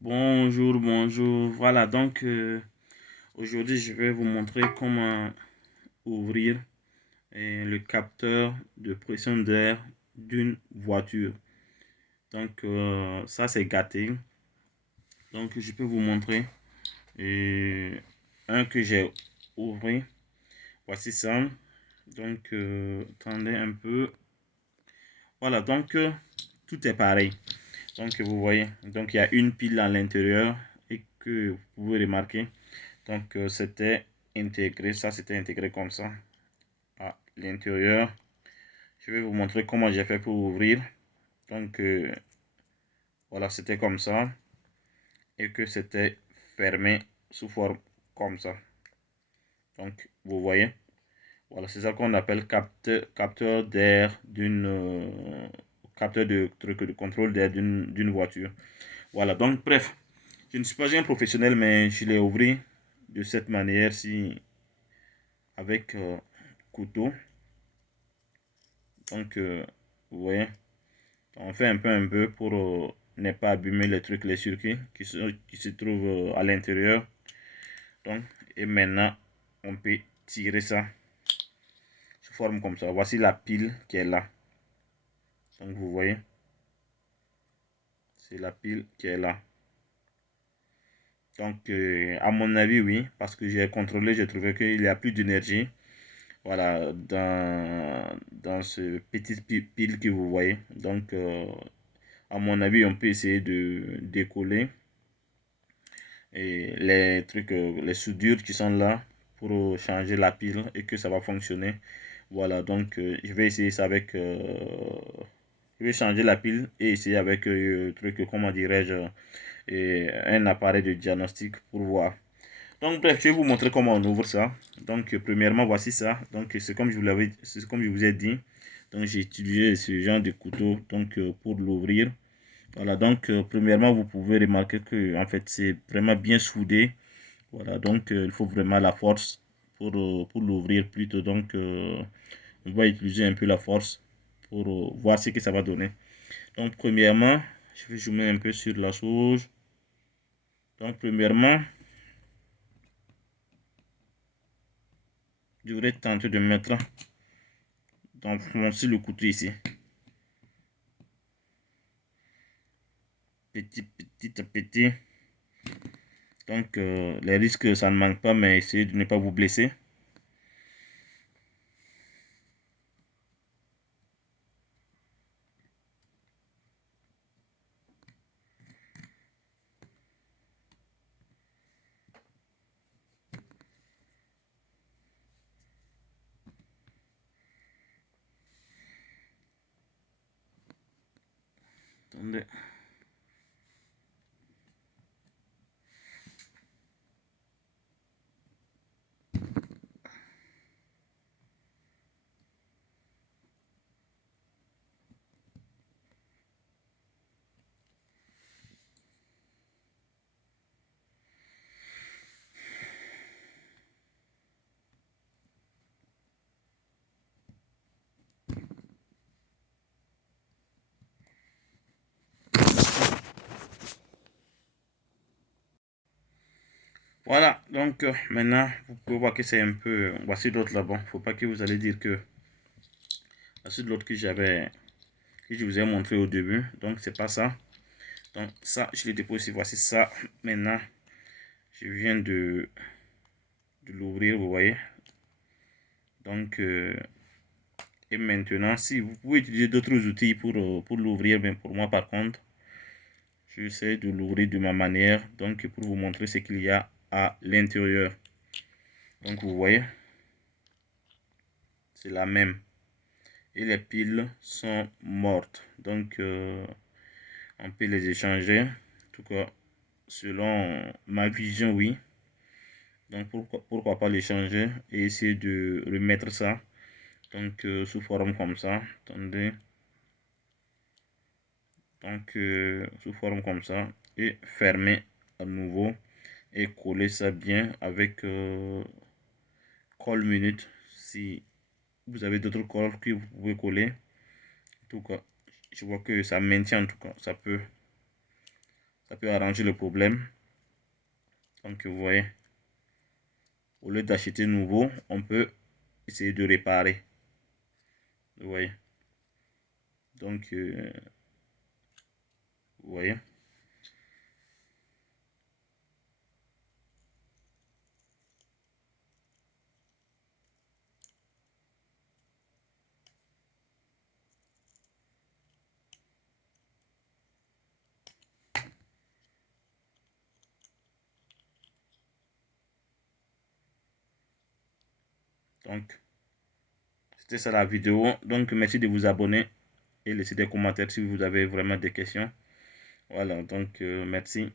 Bonjour, bonjour. Voilà, donc aujourd'hui je vais vous montrer comment ouvrir le capteur de pression d'air d'une voiture. Donc ça c'est gâté. Donc je peux vous montrer un que j'ai ouvert. Voici ça. Donc attendez un peu. Voilà, donc tout est pareil. Donc vous voyez, donc il y a une pile à l'intérieur et que vous pouvez remarquer. Donc c'était intégré, ça c'était intégré comme ça à l'intérieur. Je vais vous montrer comment j'ai fait pour ouvrir. Donc voilà, c'était comme ça et que c'était fermé sous forme comme ça. Donc vous voyez, voilà, c'est ça qu'on appelle capteur d'air d'une capteur de truc de contrôle d'air d'une voiture. Voilà, donc bref, je ne suis pas un professionnel, mais je l'ai ouvert de cette manière-ci avec couteau. Donc, vous voyez, on fait un peu pour ne pas abîmer les trucs, les circuits qui se trouvent à l'intérieur. Donc, et maintenant, on peut tirer ça sous forme comme ça. Voici la pile qui est là. Donc, vous voyez, c'est la pile qui est là. Donc, à mon avis, oui, parce que j'ai contrôlé, j'ai trouvé qu'il n'y a plus d'énergie. Voilà, dans ce petit pile que vous voyez. Donc, à mon avis, on peut essayer de décoller et les trucs, les soudures qui sont là pour changer la pile et que ça va fonctionner. Voilà, donc je vais essayer ça avec. Je vais changer la pile et essayer avec truc, comment dirais-je, un appareil de diagnostic pour voir. Donc bref, je vais vous montrer comment on ouvre ça. Donc premièrement, voici ça. Donc c'est comme je vous ai dit. Donc j'ai utilisé ce genre de couteau donc pour l'ouvrir. Voilà, donc premièrement, vous pouvez remarquer que en fait c'est vraiment bien soudé. Voilà, donc il faut vraiment la force pour l'ouvrir plutôt. Donc on va utiliser un peu la force pour voir ce que ça va donner. Donc premièrement, je vais zoomer un peu sur la chose. Donc premièrement, je vais tenter de mettre d'enfoncer le couteau ici. Petit à petit. Donc les risques, ça ne manque pas, mais essayez de ne pas vous blesser. Attendez. Voilà, donc maintenant, vous pouvez voir que c'est un peu... voici l'autre là-bas. Faut pas que vous allez dire que... voici l'autre que je vous ai montré au début. Donc, c'est pas ça. Donc, ça, je l'ai déposé ici. Voici ça. Maintenant, je viens de l'ouvrir, vous voyez. Donc, et maintenant, si vous pouvez utiliser d'autres outils pour l'ouvrir, mais pour moi, par contre, j'essaie de l'ouvrir de ma manière. Donc, pour vous montrer ce qu'il y a à l'intérieur. Donc, vous voyez, c'est la même. Et les piles sont mortes. Donc, on peut les échanger. En tout cas, selon ma vision, oui. Donc, pourquoi pas les changer et essayer de remettre ça. Donc, sous forme comme ça. Attendez. Donc, sous forme comme ça. Et fermer à nouveau. Et coller ça bien avec colle minute. Si vous avez d'autres colles que vous pouvez coller. En tout cas, je vois que ça maintient en tout cas. Ça peut arranger le problème. Donc vous voyez, au lieu d'acheter nouveau, on peut essayer de réparer. Vous voyez. Donc vous voyez. Donc c'était ça la vidéo. Donc merci de vous abonner et laisser des commentaires si vous avez vraiment des questions. Voilà, donc merci.